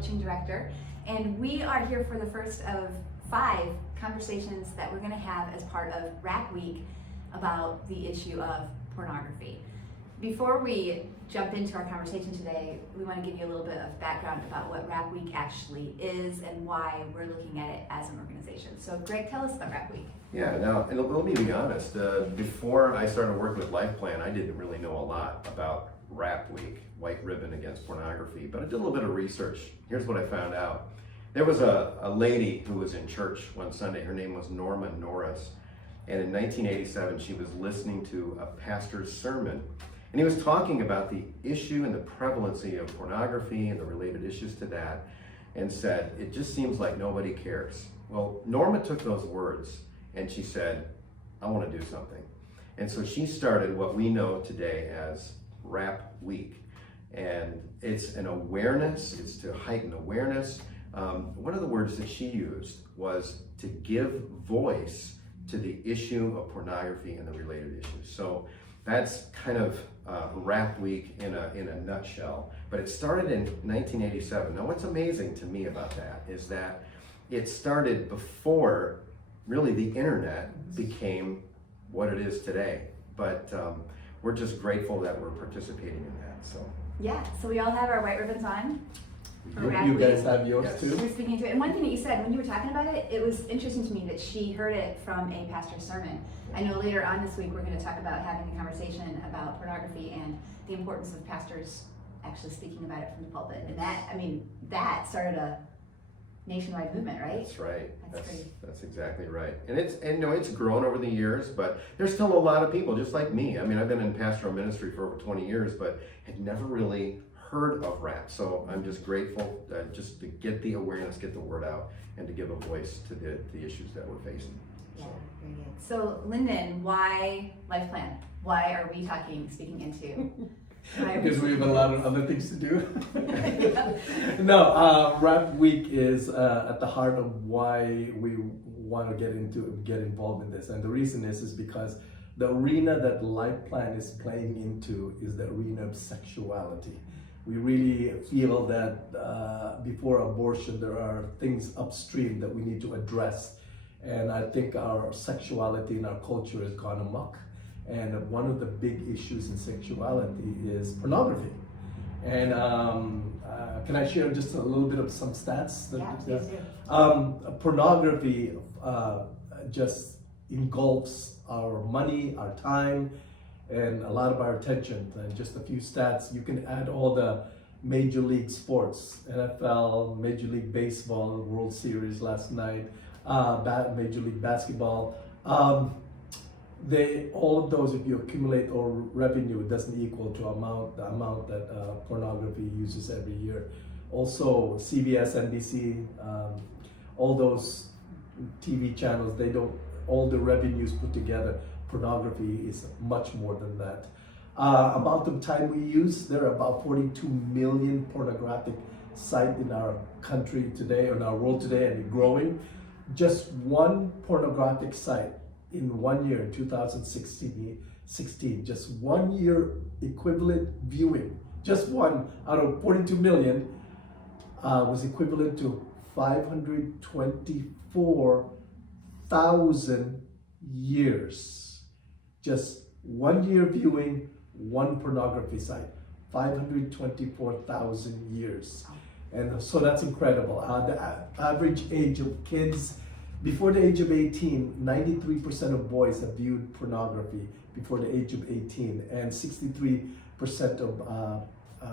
Coaching Director, and we are here for the first of 5 conversations that we're going to have as part of Rap Week about the issue of pornography. Before we jump into our conversation today, we want to give you a little bit of background about what Rap Week actually is and why we're looking at it as an organization. So Greg, tell us about Rap Week. Yeah, now, and let me be honest, before I started working with LifePlan, I didn't really know a lot about Rap Week, White Ribbon Against Pornography, but I did a little bit of research. Here's what I found out. There was a lady who was in church one Sunday. Her name was Norma Norris, and in 1987, she was listening to a pastor's sermon, and he was talking about the issue and the prevalency of pornography and the related issues to that, and said, it just seems like nobody cares. Well, Norma took those words and she said, I want to do something. And so she started what we know today as Rap Week. And it's an awareness, it's to heighten awareness. One of the words that she used was to give voice to the issue of pornography and the related issues. So that's kind of Rap Week in a nutshell. But it started in 1987. Now what's amazing to me about that is that it started before really the internet became what it is today. But we're just grateful that we're participating in that. So Yeah, so we all have our white ribbons on. You guys have yours too? We're speaking to it. And one thing that you said when you were talking about it, it was interesting to me that she heard it from a pastor's sermon. I know later on this week we're going to talk about having a conversation about pornography and the importance of pastors actually speaking about it from the pulpit. And that started a nationwide movement, right? That's right. That's exactly right. And it's grown over the years, but there's still a lot of people just like me. I mean, I've been in pastoral ministry for over 20 years, but had never really heard of rap. So I'm just grateful just to get the awareness, get the word out, and to give a voice to the issues that we're facing. Yeah, very good. So Lyndon, why LifePlan? Why are we speaking into? Because we have a lot of other things to do. No, Rap Week is at the heart of why we want to get involved in this, and the reason is because the arena that LifePlan is playing into is the arena of sexuality. We really feel that before abortion, there are things upstream that we need to address, and I think our sexuality in our culture has gone amok. And one of the big issues in sexuality is pornography. And can I share just a little bit of some stats? Yeah, please do. Pornography just engulfs our money, our time, and a lot of our attention. And just a few stats, you can add all the major league sports, NFL, Major League Baseball, World Series last night, Major League Basketball. All of those, if you accumulate all revenue, it doesn't equal to the amount that pornography uses every year. Also, CBS, NBC, all those TV channels, all the revenues put together, pornography is much more than that. About the time we use, there are about 42 million pornographic sites in our country today, or in our world today, and growing. Just one pornographic site in 1 year, in 2016, just 1 year equivalent viewing, just one out of 42 million, was equivalent to 524,000 years. Just 1 year viewing, one pornography site, 524,000 years. And so that's incredible. The average age of kids before the age of 18, 93% of boys have viewed pornography before the age of 18, and 63% of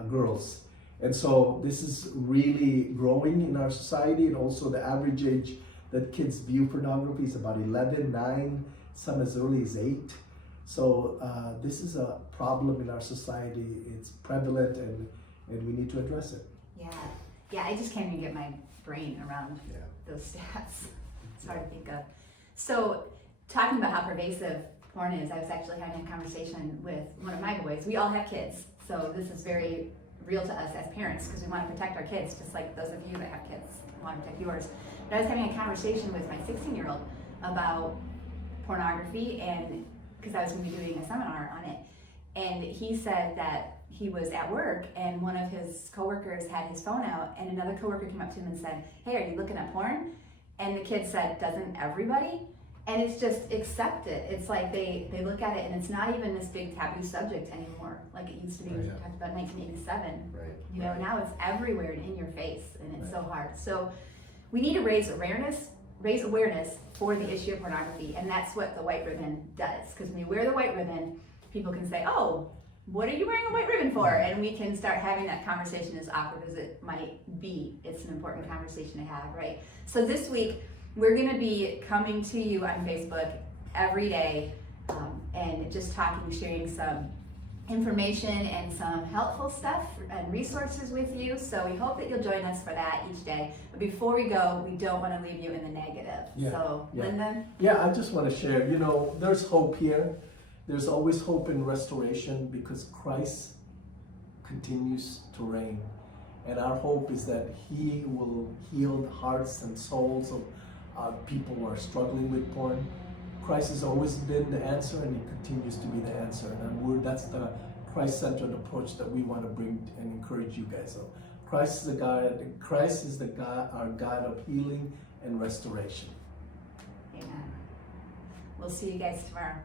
girls. And so this is really growing in our society, and also the average age that kids view pornography is about 11, 9, some as early as 8. So this is a problem in our society. It's prevalent, and we need to address it. Yeah, I just can't even get my brain around those stats. It's hard to think of. So, talking about how pervasive porn is, I was actually having a conversation with one of my boys. We all have kids, so this is very real to us as parents because we want to protect our kids, just like those of you that have kids want to protect yours. But I was having a conversation with my 16-year-old about pornography, and because I was going to be doing a seminar on it, and he said that he was at work and one of his coworkers had his phone out and another coworker came up to him and said, "Hey, are you looking at porn?" And the kid said, "Doesn't everybody?" And it's just accepted. It's like they look at it and it's not even this big taboo subject anymore like it used to be when we talked about 1987. Right. You know, now it's everywhere and in your face and it's so hard. So we need to raise awareness for the issue of pornography, and that's what the white ribbon does. Because when you wear the white ribbon, people can say, "Oh, what are you wearing a white ribbon for?" And we can start having that conversation, as awkward as it might be. It's an important conversation to have, right? So this week, we're going to be coming to you on Facebook every day and just talking, sharing some information and some helpful stuff and resources with you. So we hope that you'll join us for that each day. But before we go, we don't want to leave you in the negative. So, Lyndon? Yeah, I just want to share, there's hope here. There's always hope in restoration because Christ continues to reign. And our hope is that He will heal the hearts and souls of people who are struggling with porn. Christ has always been the answer, and He continues to be the answer. And that's the Christ-centered approach that we want to bring and encourage you guys. So Christ is the God, our God of healing and restoration. Amen. We'll see you guys tomorrow.